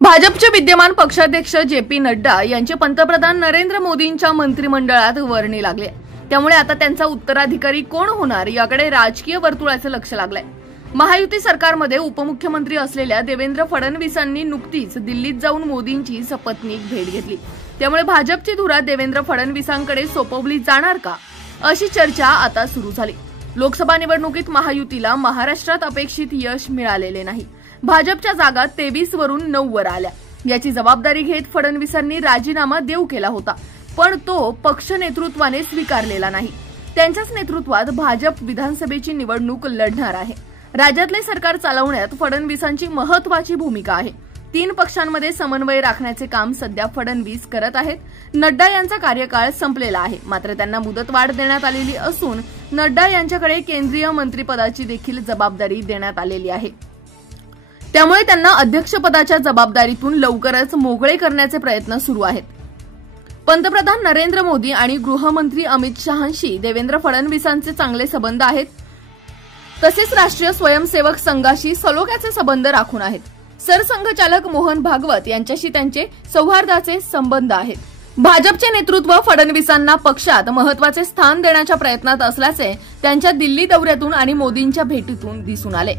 भाजपचे विद्यमान पक्षाध्यक्ष जे.पी. नड्डा यांचे पंतप्रधान नरेंद्र मोदींच्या मंत्रिमंडळात वर्णी लागले। त्यामुळे आता त्यांचा उत्तराधिकारी कोण होणार याकडे राजकीय वर्तुळाचे लक्ष लागलंय। महायुती सरकारमध्ये उपमुख्यमंत्री असलेल्या देवेंद्र फडणवीसांनी नुकतीच दिल्लीत जाऊन मोदींची सपत्नीक भेट घेतली। त्यामुळे भाजपची धुरा देवेंद्र फडणवीसांकडे सोपवली जाणार का, अशी चर्चा आता सुरू झाली। लोकसभा निवडणुकीत महायुतीला महाराष्ट्रात अपेक्षित यश मिळालेले नाही। भाजपच्या जागा 23 वरून 9 वर आल्या। याची जबाबदारी घेत फडणवीसांनी राजीनामा देऊ केला होता, पण तो पक्ष नेतृत्वाने स्वीकारलेला नाही। त्यांच्याच नेतृत्वात भाजप विधानसभेची निवडणूक लढणार आहे। राज्यातले सरकार चालवण्यात फडणवीसांची महत्त्वाची भूमिका आहे। 3 पक्षांमध्ये समन्वय राखण्याचे काम सध्या फडणवीस करत आहेत। नड्डा यांचा कार्यकाळ संपलेला आहे, मात्र त्यांना मुदतवाढ देण्यात आलेली असून नड्डा यांच्याकडे केंद्रीय मंत्रिपदाची देखील जबाबदारी देण्यात आलेली आहे। त्यामुळे त्यांना अध्यक्षपदाच्या जबाबदारीतून लवकरच मोकळे करण्याचे प्रयत्न सुरू आहेत। पंतप्रधान नरेंद्र मोदी आणि गृहमंत्री अमित शहांशी देवेंद्र फडणवीसांचे चांगले संबंध आहेत, तसेच राष्ट्रीय स्वयंसेवक संघाशी सलोख्याचे संबंध राखून आहेत। सरसंघचालक मोहन भागवत यांच्याशी त्यांचे सौहार्दाचे संबंध आहेत। भाजपचे नेतृत्व फडणवीसांना पक्षात महत्त्वाचे स्थान देण्याच्या प्रयत्नात असल्याचे त्यांच्या दिल्ली दौऱ्यातून आणि मोदींच्या भेटीतून दिसून आले।